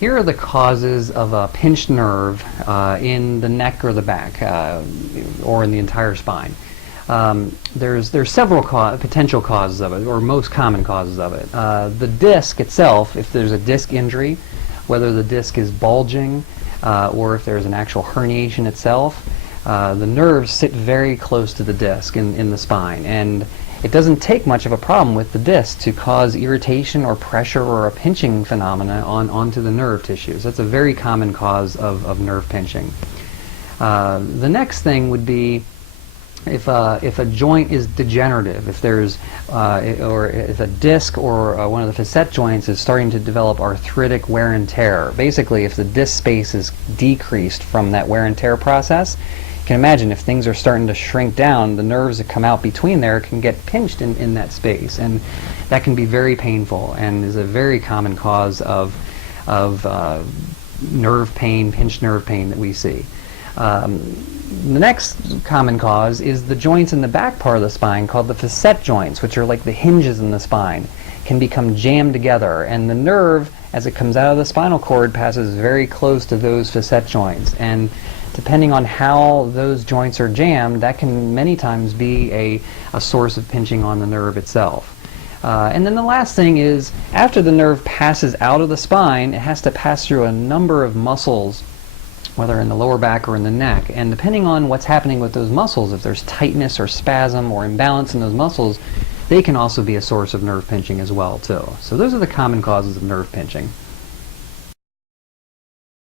Here are the causes of a pinched nerve in the neck or the back, or in the entire spine. There's several potential causes of it, or most common causes of it. The disc itself, if there's a disc injury, whether the disc is bulging or if there's an actual herniation itself, the nerves sit very close to the disc in the spine, and it doesn't take much of a problem with the disc to cause irritation or pressure or a pinching phenomena onto the nerve tissues. That's a very common cause of nerve pinching. The next thing would be if a joint is degenerative, if there's or if a disc or one of the facet joints is starting to develop arthritic wear and tear. Basically, if the disc space is decreased from that wear and tear process, you can imagine if things are starting to shrink down, the nerves that come out between there can get pinched in that space, and that can be very painful and is a very common cause of nerve pain, pinched nerve pain that we see. The next common cause is the joints in the back part of the spine called the facet joints, which are like the hinges in the spine, can become jammed together, and the nerve, as it comes out of the spinal cord, passes very close to those facet joints, and depending on how those joints are jammed, that can many times be a source of pinching on the nerve itself. And then the last thing is, after the nerve passes out of the spine, it has to pass through a number of muscles, whether in the lower back or in the neck, and depending on what's happening with those muscles, if there's tightness or spasm or imbalance in those muscles, they can also be a source of nerve pinching as well too. So those are the common causes of nerve pinching.